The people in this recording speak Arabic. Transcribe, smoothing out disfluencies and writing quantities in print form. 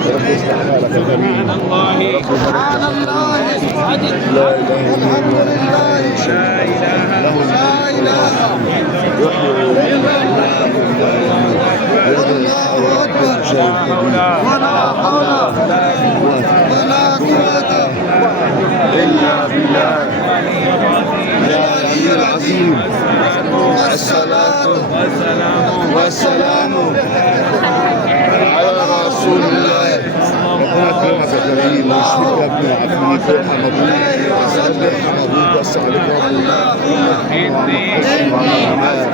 يا رب اصلح حالك يا غني. يا رب سبحان الله لا اله الا الحمد الله. لله له لا إله يحيي ويميت بيده الله أكبر كل شيء قدير. ولا حول ولا قوة إلا بالله العلي العظيم. والصلاة والسلام على رسول الله. ربنا يكرمك يا كريم ويشفيك يا ابني ويعافيك ويرحم ابوك ويرحم ابوك ويوسع عليك ربنا.